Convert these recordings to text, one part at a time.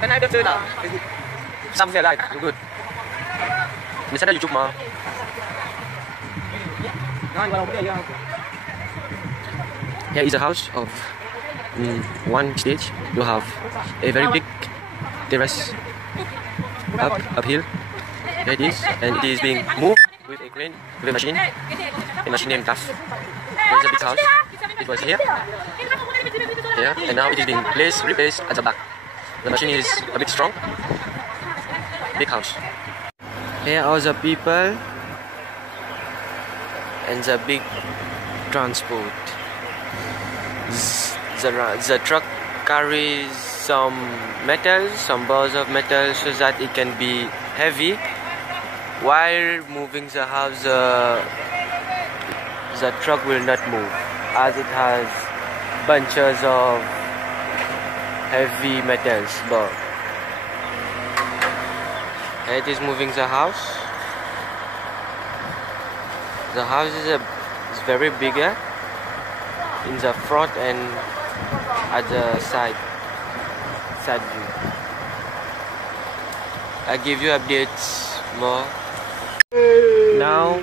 Cái này được chơi nào? Xăm về lại, đúng good. Mình sẽ ra YouTube mà. Here is a house of one stage. You have a very big terrace up hill. Here it is, and it is being moved with a crane, with a machine named TAF. There is a big house. It was here, and now it is being replaced at the back. The machine is a bit strong. Big house. Here are the people and the big transport. The truck carries some metal, some bars of metal, so that it can be heavy. While moving the house, the truck will not move, as it has bunches of heavy metals. But it is moving the house. The house is very bigger in the front and at the side view. I give you updates more. Now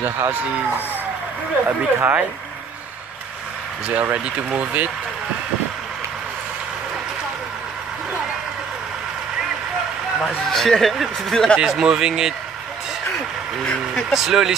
the house is a bit high. They are ready to move it. It is moving it slowly.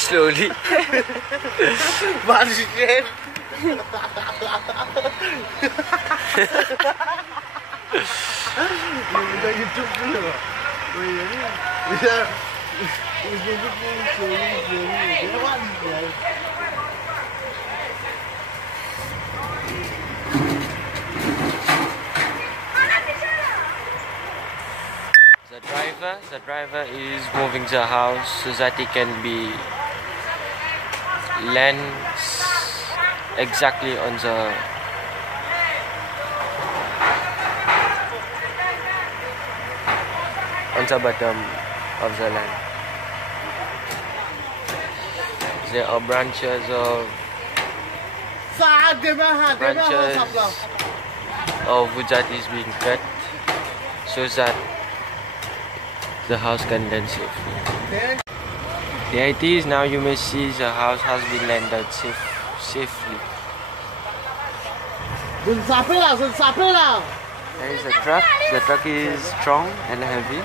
The driver is moving the house so that it can be land exactly on the bottom of the land. There are branches of wood that is being cut so that the house can land safely. There it is. Now you may see the house has been landed safely. There is a truck. The truck is strong and heavy.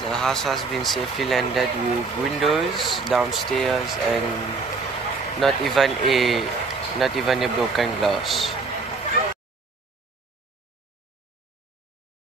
The house has been safely landed with windows downstairs and not even a broken glass.